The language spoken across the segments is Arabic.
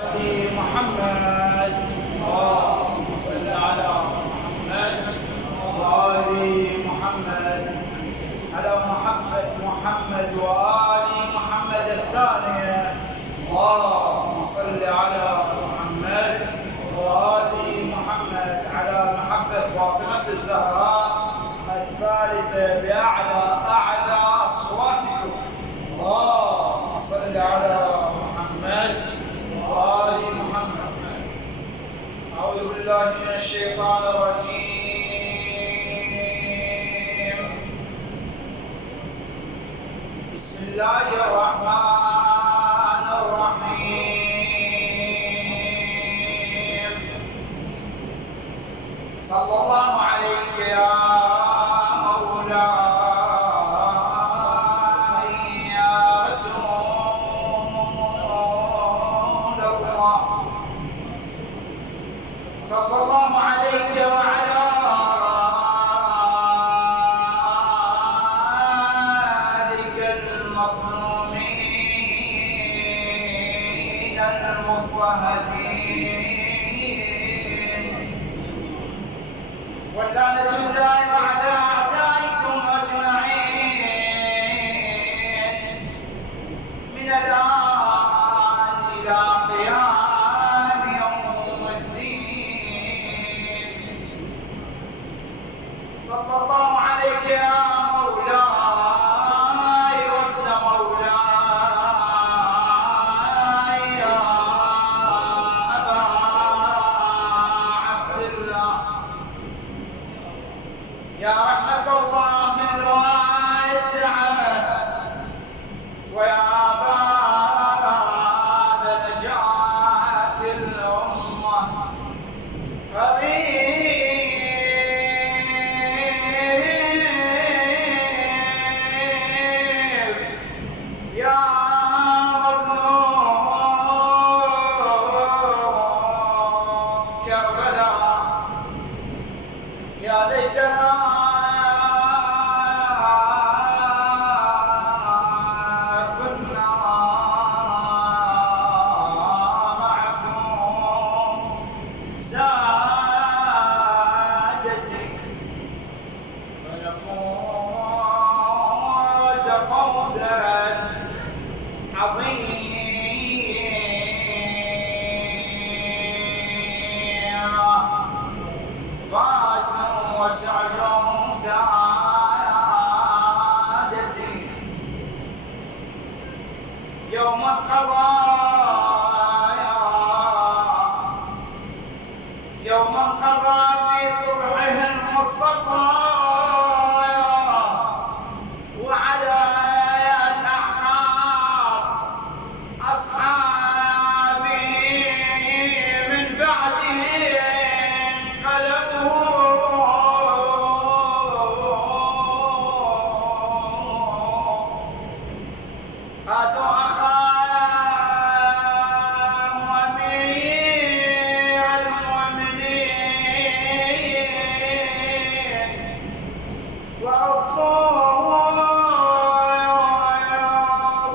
محمد اللهم صل على محمد وآل محمد على محمد وآل محمد الثانية. اللهم صل على محمد وآل محمد على محبة فاطمة الزهراء الثالثة بأعلى أصواتكم. اللهم صل على محمد وآل محمد. أعوذ بالله من الشيطان الرجيم. بسم الله الرحمن الرحيم. صلى الله عليك يا مولاي يا رسول الله. صلى الله عليك وعلى آلك المظلومين المضطهدين، واللعنة الدائمة على أعدائكم أجمعين من الآن إلى قيام يوم الدين. صلى الله عليك يا مولاي وابن مولاي يا أبا عبد الله، يا رحمة الله الواسعة ويا باب نجاة الأمة. حبيب يا مظلوم كربلاء، يا ليتنا كنا معكم سادتك فنفوز فوزا عظيما. فازوا وسعدوا سعادتي يوم القضايا، يوم القضاء في صبحه المصطفى وعلى الأعقاب أصحابه من بعده انقلبوا قادوا أخاهم أمير المؤمنين وعطوه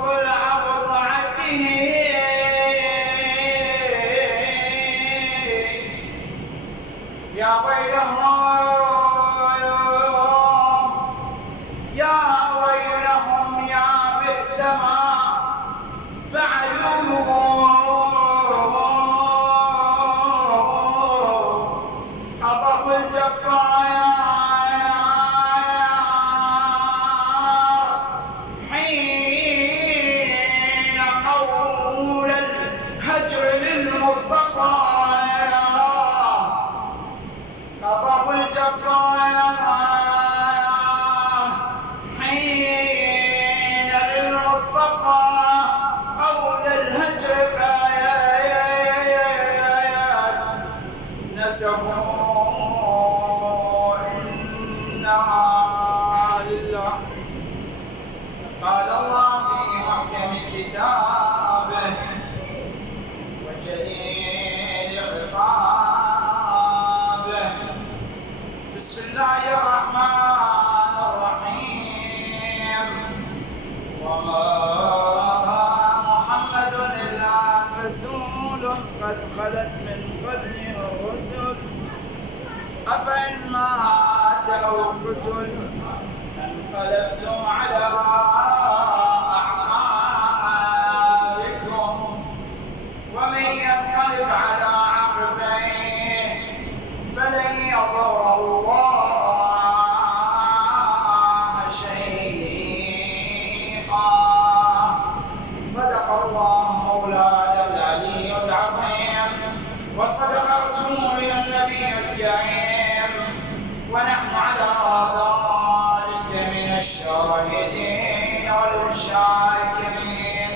ضلع بضعته يا ويلهم يا ويلهم يا بئس ما فعلوا. غضب الجبار حين قول الهجر للمصطفى. غضب الجبار حين للمصطفى قول الهجر بآيات نسبوا إنها لله. قال الله في محكم كتابه وجليل خطابه. بسم الله الرحمن الرحيم. وما محمد إلا رسول رسل قد خلت من قبله الرسل أفإن مات أو قتل انقلبتم على أعقابكم ومن ينقلب على عقبيه فلن يضر الله شيئا. صدق الله مولانا العلي العظيم وصدق رسوله النبي الكريم ونحن على ذلك من الشاهدين والشاكرين.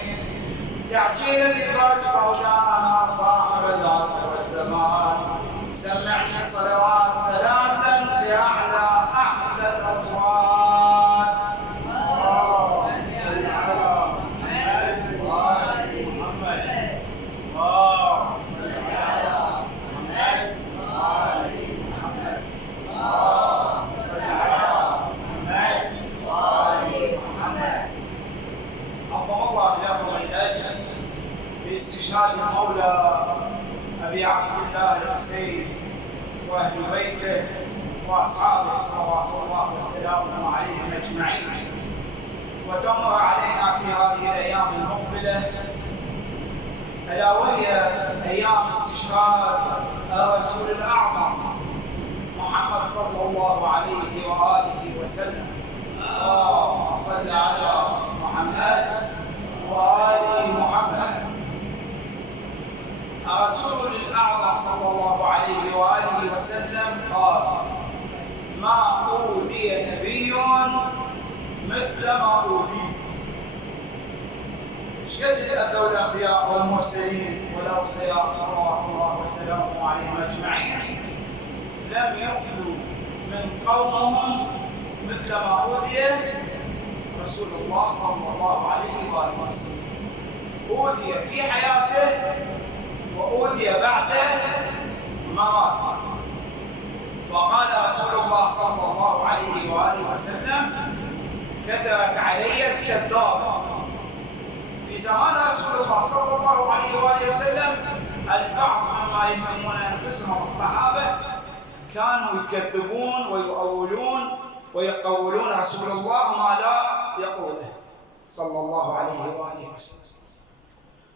تعجيلا لفرج مولانا صاحب العصر والزمان سمعنا صلوات ثلاثا بأعلى الأصوات. باستشهاد المولى أبي عبد الله الحسين وأهل بيته وأصحابه صلوات الله وسلامه عليهم أجمعين. وتمر علينا في هذه الأيام المقبلة ألا وهي أيام استشهاد الرسول الأعظم محمد صلى الله عليه وآله وسلم. اللهم صل على محمد وآل محمد. الرسول الأعظم صلى الله عليه وآله وسلم قال: ما أوذي نبي مثل ما أوذيت. ايش قد أذوا الأنبياء والمرسلين والأوصياء صلوات الله وسلامه عليهم أجمعين لم يؤذوا من قومهم مثل ما أوذي رسول الله صلى الله عليه وآله وسلم. أوذي في حياته وأوذي بعده مماته. وقال رسول الله صلى الله عليه وآله وسلم: كثرت علي الكذاب. في زمان رسول الله صلى الله عليه وآله وسلم البعض مما يسمون أنفسهم الصحابة كانوا يكذبون ويؤولون ويقولون رسول الله ما لا يقوله صلى الله عليه وآله وسلم.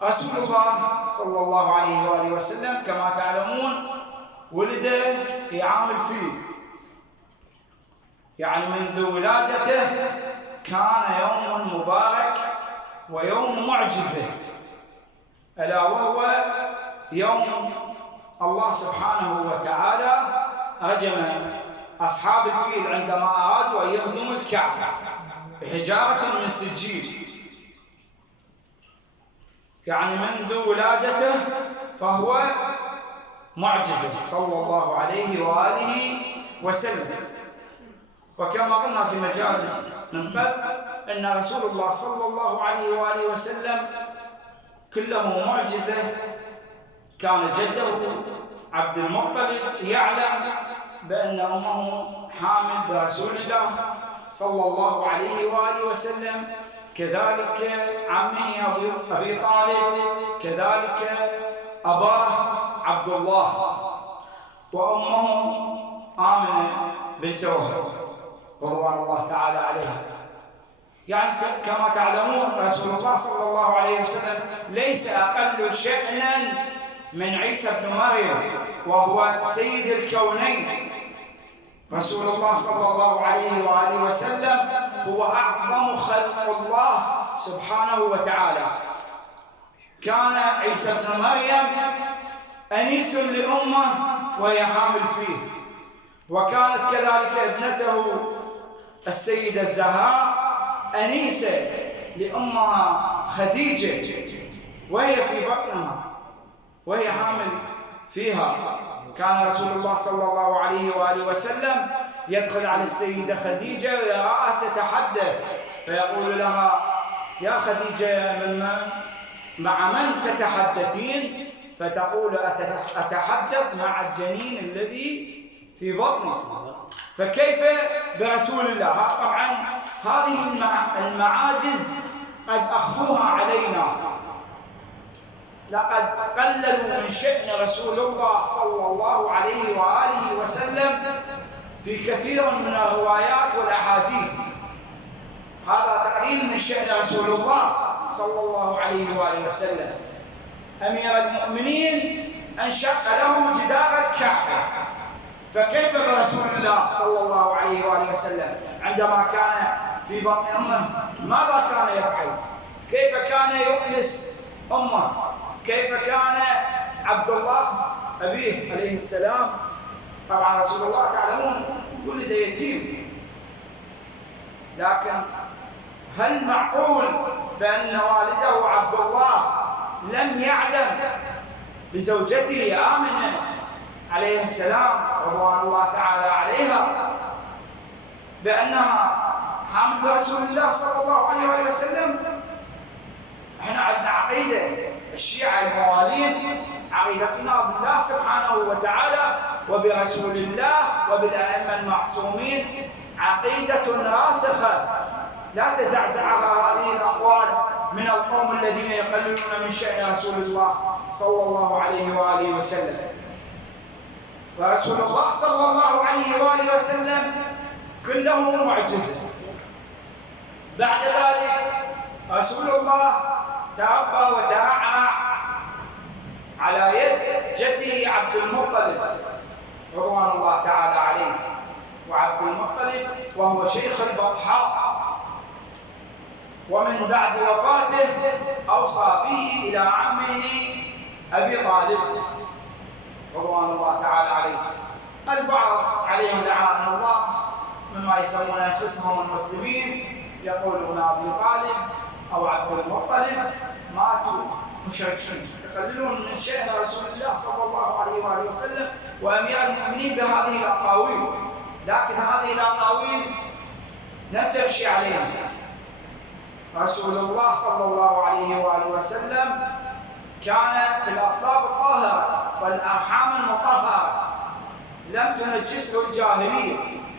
رسول الله صلى الله عليه وآله وسلم كما تعلمون ولد في عام الفيل، يعني منذ ولادته كان يوم مبارك ويوم معجزة، ألا وهو يوم الله سبحانه وتعالى هجم أصحاب الفيل عندما أرادوا أن يهدموا الكعبة بحجارة من سجيل. يعني منذ ولادته فهو معجزة صلى الله عليه وآله وسلم. وكما قلنا في مجالس من قبل أن رسول الله صلى الله عليه وآله وسلم كله معجزة. كان جده عبد المطلب يعلم بأن أمه حامل برسول الله صلى الله عليه وآله وسلم، كذلك عمه أبي طالب، كذلك أباه عبد الله، وأمه آمنة بنت وهب رضوان الله تعالى عليها. يعني كما تعلمون رسول الله صلى الله عليه وسلم ليس أقل شأنا من عيسى بن مريم، وهو سيد الكونين. رسول الله صلى الله عليه وآله وسلم هو أعظم خلق الله سبحانه وتعالى. كان عيسى بن مريم أنيس لأمه وهي حامل فيه، وكانت كذلك ابنته السيدة الزهراء أنيسة لأمها خديجة وهي في بطنها وهي حامل فيها. كان رسول الله صلى الله عليه وآله وسلم يدخل على السيدة خديجة ويراها تتحدث فيقول لها: يا خديجة مع من تتحدثين؟ فتقول: أتحدث مع الجنين الذي في بطنك. فكيف برسول الله؟ طبعا هذه المعاجز قد أخفوها علينا، لقد قللوا من شأن رسول الله صلى الله عليه وآله وسلم في كثير من الروايات والأحاديث. هذا تقليل من شأن رسول الله صلى الله عليه وآله وسلم. أمير المؤمنين انشق له جدار الكعبة، فكيف برسول الله صلى الله عليه وآله وسلم عندما كان في بطن أمه؟ ماذا كان يفعل؟ كيف كان يؤنس أمه؟ كيف كان عبد الله أبيه عليه السلام؟ طبعا رسول الله تعلمون ولد يتيم، لكن هل معقول بأن والده عبد الله لم يعلم بزوجته آمنة عليه السلام رضوان الله تعالى عليها بأنها حامل برسول الله صلى الله عليه وسلم؟ احنا عندنا عقيدة الشيعة الموالين، عقيدتنا بالله سبحانه وتعالى وبرسول الله وبالأئمة المعصومين عقيدة راسخة لا تزعزعها هذه الأقوال من القوم الذين يقللون من شأن رسول الله صلى الله عليه وآله وسلم. ورسول الله صلى الله عليه وآله وسلم كله معجزة. بعد ذلك رسول الله تربى وترعى على يد جده عبد المطلب رضوان الله تعالى عليه، وعبد المطلب وهو شيخ البطحاء، ومن بعد وفاته أوصى به إلى عمه أبي طالب رضوان الله تعالى عليه. البعض عليهم لعان الله مما يسمون أنفسهم المسلمين يقولون أبي طالب أو عبد المطلب ماتوا مشركين، يقللون من شأن رسول الله صلى الله عليه وآله وسلم وأمير المؤمنين بهذه الأقاويل. لكن هذه الأقاويل لم تمشي علينا. رسول الله صلى الله عليه وآله وسلم كان في الأصلاب الطاهرة والأرحام المطهرة، لم تنجسه الجاهلية.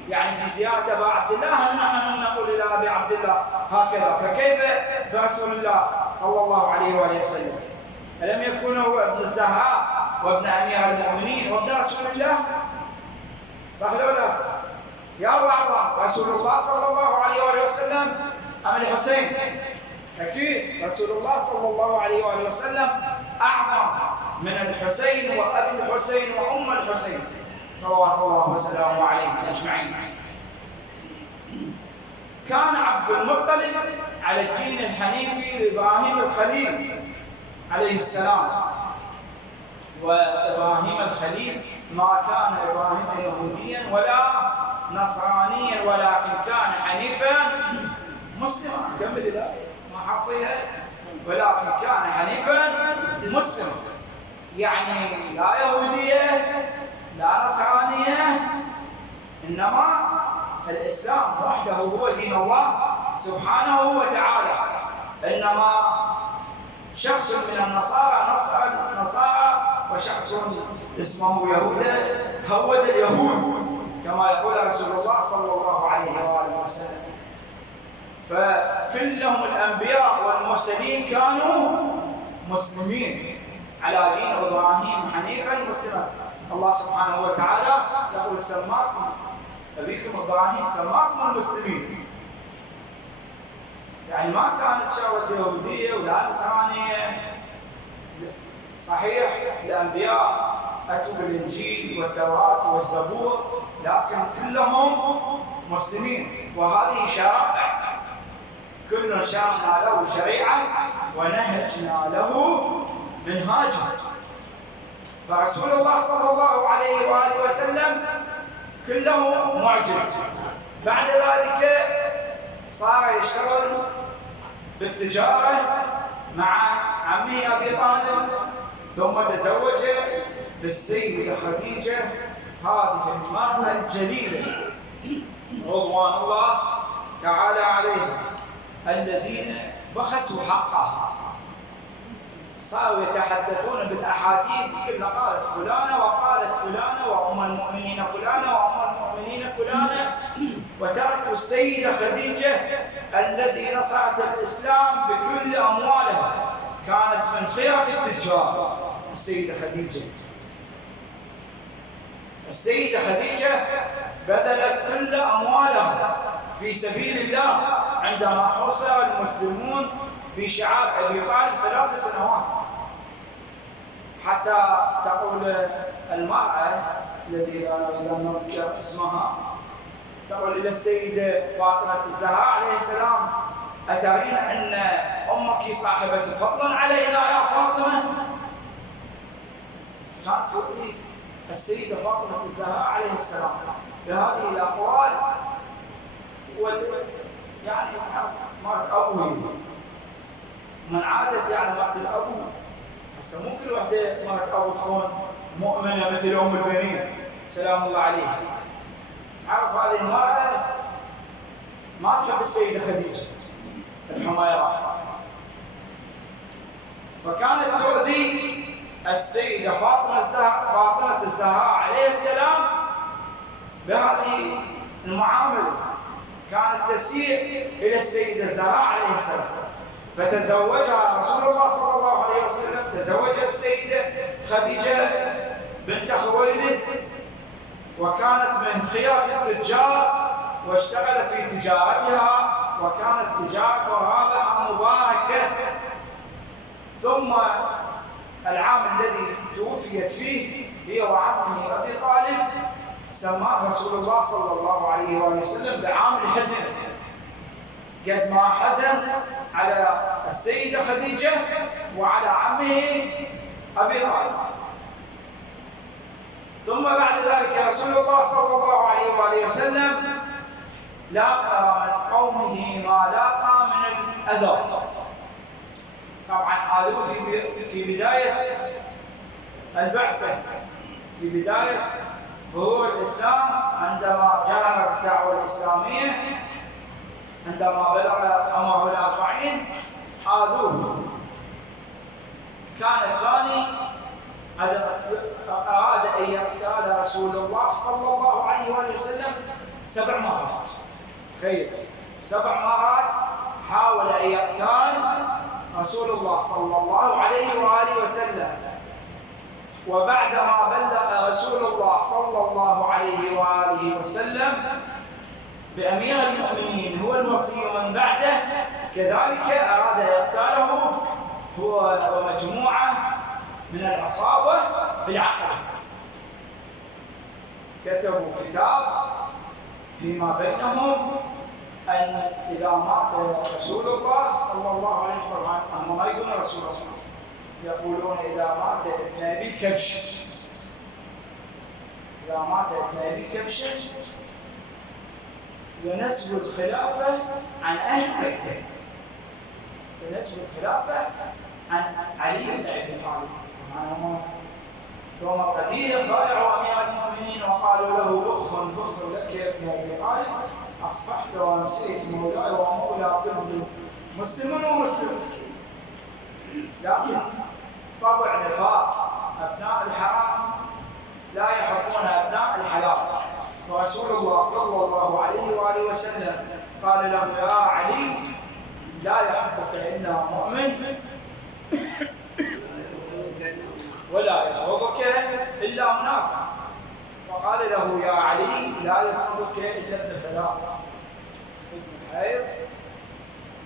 يعني في زيارة أبا عبد الله نحن نقول إلى أبي عبد الله هكذا، فكيف برسول الله صلى الله عليه وآله وسلم؟ ألم يكن هو ابن الزهراء وابن أمير المؤمنين وابن رسول الله؟ صح ولا لا؟ يا بعض رسول الله صلى الله عليه وآله وسلم أم الحسين؟ أكيد رسول الله صلى الله عليه وآله وسلم أعظم من الحسين وأبي الحسين وأم الحسين صلوات الله وسلامه عليهم أجمعين. كان عبد المطلب على الدين الحنيفي لإبراهيم الخليل عليه السلام، وإبراهيم الخليل ما كان إبراهيم يهوديا ولا نصرانيا، ولكن كان حنيفا مسلما. كمل الآية ما حافظها. ولكن كان حنيفا مسلما، يعني لا يهودية لا نصرانية، إنما الإسلام وحده هو دين الله سبحانه وتعالى. إنما شخص من النصارى نصارى وشخص اسمه يهوذا هود اليهود كما يقول رسول الله صلى الله عليه وآله وسلم. فكلهم الأنبياء والمرسلين كانوا مسلمين على دين إبراهيم حنيفا مسلما. الله سبحانه وتعالى يقول سماكم أبيكم إبراهيم سماكم المسلمين، يعني ما كانت شغلة يهودية ولا نصرانية. صحيح الأنبياء أتوا بالإنجيل والتوراة والزبور، لكن كلهم مسلمين، وهذه شرائع كل شرعنا له شريعة ونهجنا له منهاجا. فرسول الله صلى الله عليه وآله وسلم كله معجز. بعد ذلك صار يشتغل بالتجارة مع عمه أبي طالب، ثم تزوج بالسيدة خديجة هذه المرأة الجليلة رضوان الله تعالى عليها، الذين بخسوا حقها. صاروا يتحدثون بالأحاديث كلها قالت فلانة وقالت فلانة وأم المؤمنين فلانة وأم المؤمنين فلانة، وتركوا السيدة خديجة الذي نصرت الإسلام بكل أموالها كانت من خيرة التجار السيدة خديجة. السيدة خديجة بذلت كل أموالها في سبيل الله عندما حوصر المسلمون في شعاب أبي طالب 3 سنوات، حتى تقول المرأة الذي لم نذكر اسمها تقول إلى السيدة فاطمة الزهراء عليه السلام: أترين أن أمك صاحبة فضل علينا يا فاطمة؟ كانت تؤتي السيدة فاطمة الزهراء عليه السلام بهذه الأقوال. يعني مرت أبوي من عادت يعني مرت الأبو. هسه مو كل وحدة مرت أبو تكون مؤمنة مثل أم البنين سلام الله عليها. عرف هذه المرأة ما تحب السيدة خديجة الحميراء، فكانت تؤذي السيدة فاطمة الزهراء عليه السلام بهذه المعاملة. كانت تسيء إلى السيدة الزهراء عليه السلام، فتزوجها رسول الله صلى الله عليه وسلم، تزوجها السيدة خديجة بنت خويلد، وكانت من خيرة التجار واشتغل في تجارتها، وكانت تجارته رابحة مباركة. ثم العام الذي توفيت فيه هي وعمه أبي طالب سماه رسول الله صلى الله عليه وسلم بعام الحزن، قد ما حزن على السيدة خديجة وعلى عمه أبي طالب. ثم بعد ذلك رسول الله صلى الله عليه وآله وسلم لاقى من قومه ما لاقى من الأذى. طبعا هذا في بداية البعثة، في بداية ظهور الإسلام، عندما جهر الدعوة الإسلامية، عندما بلغ عمره 40 آذوه. كان الثاني أراد أن يقتل رسول الله صلى الله عليه وسلم 7 مرات. خير 7 مرات حاول أن يقتل رسول الله صلى الله عليه وآله وسلم. وبعدما بلغ رسول الله صلى الله عليه وآله وسلم بأمير المؤمنين هو الوصي من بعده، كذلك أراد يقتله هو ومجموعة من العصابة في العقبة. كتبوا كتاب فيما بينهم أن إذا مات رسول الله صلى الله عليه وسلم، هم ما يقولون رسول الله، يقولون إذا مات ابن أبي كبش، إذا مات ابن أبي كبش ينسب الخلافة عن أهل بيته، ينسب الخلافة عن علي بن أبي طالب. ثم قدير بايعوا أمير المؤمنين وقالوا له: بخ لك يا ابن أبي طالب، أصبحت ونسيت مولاي ومولى كل مسلم ومسلم. لكن طبع نفاق أبناء الحرام لا يحبون أبناء الحلال. ورسول الله صلى الله عليه وآله وسلم قال له: يا علي، لا يحبك إلا مؤمن ولا يبغضك إلا منافق. وقال له: يا علي، لا يبغضك إلا ابن 3، ابن حيض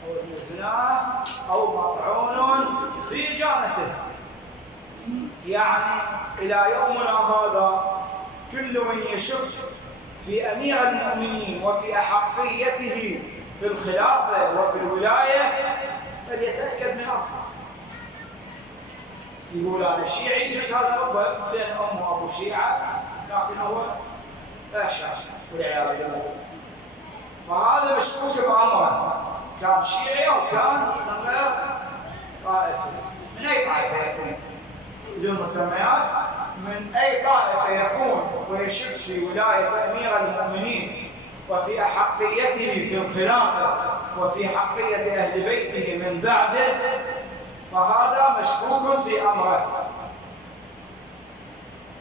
أو ابن زنا أو مطعون في جانته. يعني إلى يومنا هذا كل من يشك في أمير المؤمنين وفي أحقيته في الخلافة وفي الولاية فليتأكد من أصله. يقول أنا شيعي، يجوز هذا ربه بين أم وأبو شيعة، لكن هو أشعر والعياذ بالله. فهذا مشكوك بأمره، كان شيعي أو كان من غير طائفة. من أي طائفة يكون؟ بدون مسميات، من أي طائفة يكون ويشك في ولاية أمير المؤمنين وفي أحقيته في الخلافة وفي حقية أهل بيته من بعده، فهذا مشكوك في أمره.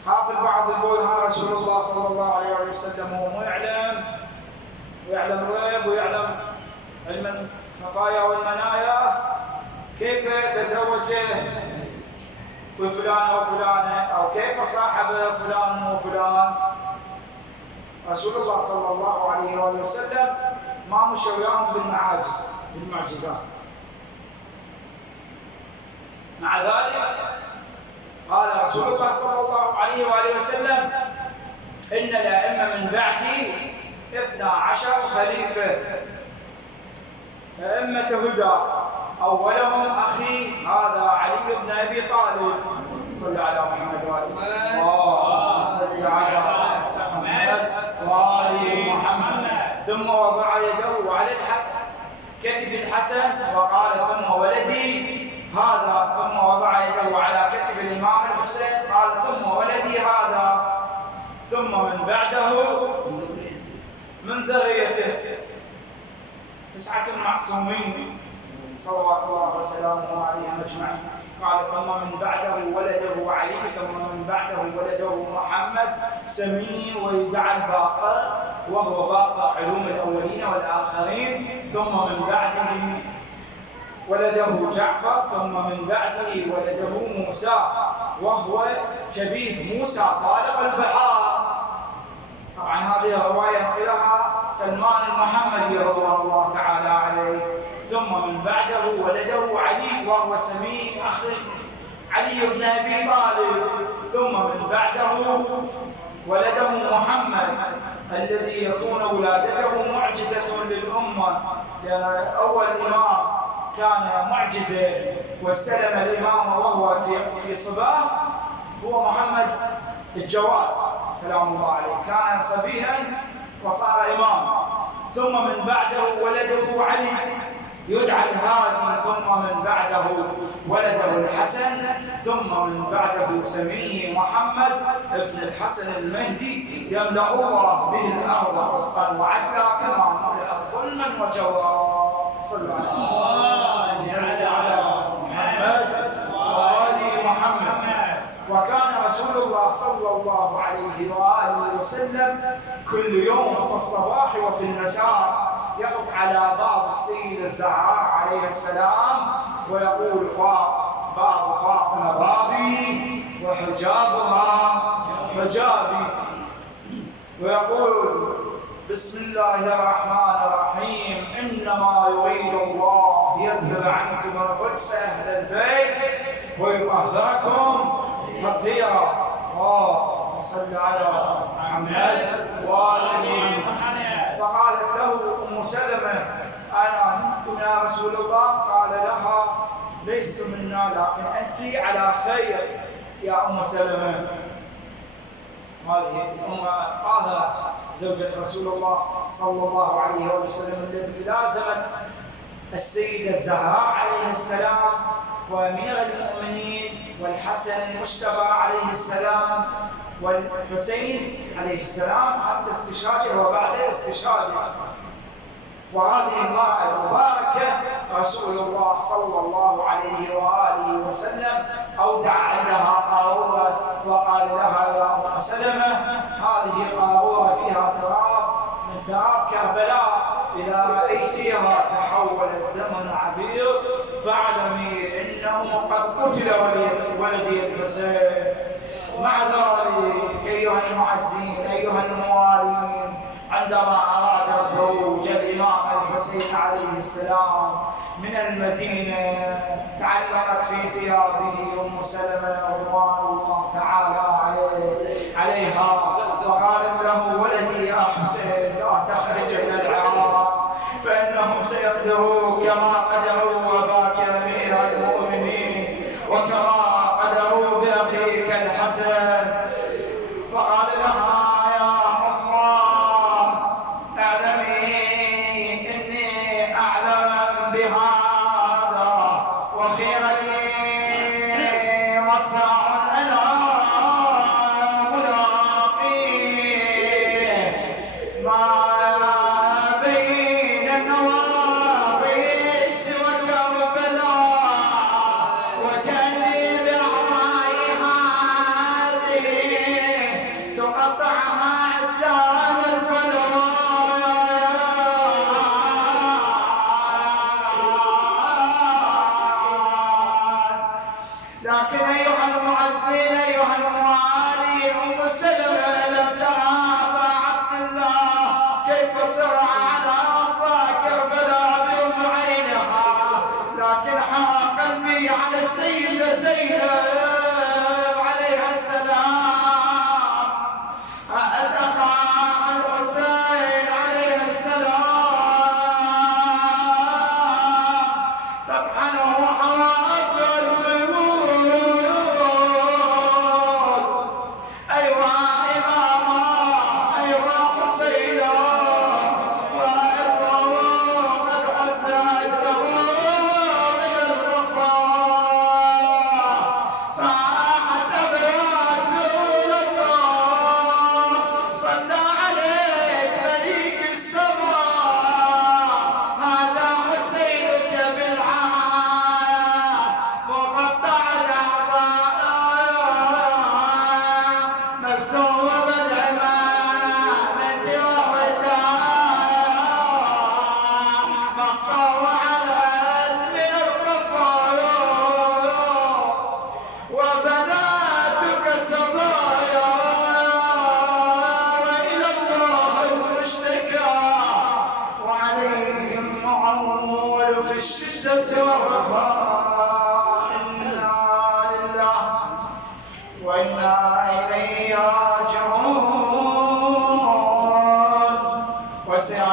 خاف البعض يقول: ها رسول الله صلى الله عليه وسلم هو يعلم ويعلم الغيب ويعلم علم الخفايا والمنايا، كيف تزوجه بفلان وفلانة، أو كيف صاحب فلان وفلان. رسول الله صلى الله عليه وآله وسلم ما مشى وياهم بالمعجزات. مع ذلك قال رسول الله صلى الله عليه وآله وسلم: إن الأئمة من بعدي 12 خليفة، أئمة هدى، أولهم أخي هذا علي بن أبي طالب. صلى على محمد وآله اللهم صل على محمد وآل محمد. ثم وضع يده على كتف الحسن وقال: ثم ولدي هذا. ثم وضع يده على كتف الإمام الحسين قال: ثم ولدي هذا. ثم من بعده من ذريته 9 معصومين صلوات الله وسلامه عليهم اجمعين. قال: ثم من بعده ولده علي، ثم من بعده ولده محمد سميه ويدعى الباقر، وهو باقر علوم الاولين والاخرين. ثم من بعده ولده جعفر، ثم من بعده ولده موسى، وهو شبيه موسى خالق البحار. طبعا هذه روايه نقلها سلمان المحمدي رضوان الله تعالى عليه. ثم من بعده ولده علي، وهو سميه أخي علي بن أبي طالب. ثم من بعده ولده محمد، الذي يكون ولادته معجزة للأمة، لأن أول إمام كان معجزة واستلم الإمامة وهو في صباه هو محمد الجواد سلام الله عليه، كان صبيا وصار إمام. ثم من بعده ولده علي يدعى الهادي. ثم من بعده ولده الحسن. ثم من بعده سميه محمد ابن الحسن المهدي، يملأ الله به الأرض رزقا وعدلا كما ملأت ظلما وجورا. صلى الله على محمد وآل محمد. وكان رسول الله صلى الله عليه وآله وسلم كل يوم في الصباح وفي المساء يقف على باب السيدة الزهراء عليه السلام ويقول: باب فاطمة بابي وحجابها حجابي. ويقول: بسم الله الرحمن الرحيم، إنما يريد الله يذهب عنكم الرجس أهل البيت ويطهركم تطهيرا. وصل على محمد وآل محمد. فقالت له أم سلمة: أنا منكم يا رسول الله؟ قال لها: لست منا، لكن أنت على خير يا أم سلمة. هذه أم طاهرة زوجة رسول الله صلى الله عليه وسلم التي لازمت السيدة الزهراء عليه السلام وأمير المؤمنين والحسن المجتبى عليه السلام والحسين عليه السلام حتى استشهاده وبعد استشهاده. وهذه المرأة المباركة رسول الله صلى الله عليه وآله وسلم أودع عندها قارورة وقال لها: يا أم سلمة، هذه قارورة فيها تراب من تراب كربلاء، إذا رأيتها تحولت دما عبير فاعلمي إنه قد قتل ولدي الحسين. مع ذلك أيها المعزين أيها الموالين، عندما أراد خروج الإمام الحسين عليه السلام من المدينة تعلقت في ثيابه أم سلمة رضوان الله تعالى عليها وقالت له: ولدي يا حسين، لا تخرج إلى العراق فإنهم سيقدروا كما قدروا وباك أمير المؤمنين وكما قدروا بأخيك الحسن. فقال لها: وكأني برأي هذه صوب العمامة وغداء مقطوع الراس من الرفوع وبناتك صبايا وإلى الله المشتكى وعليهم معول في الشدة والرخاء إنا لله وإنا إليه راجعون وسع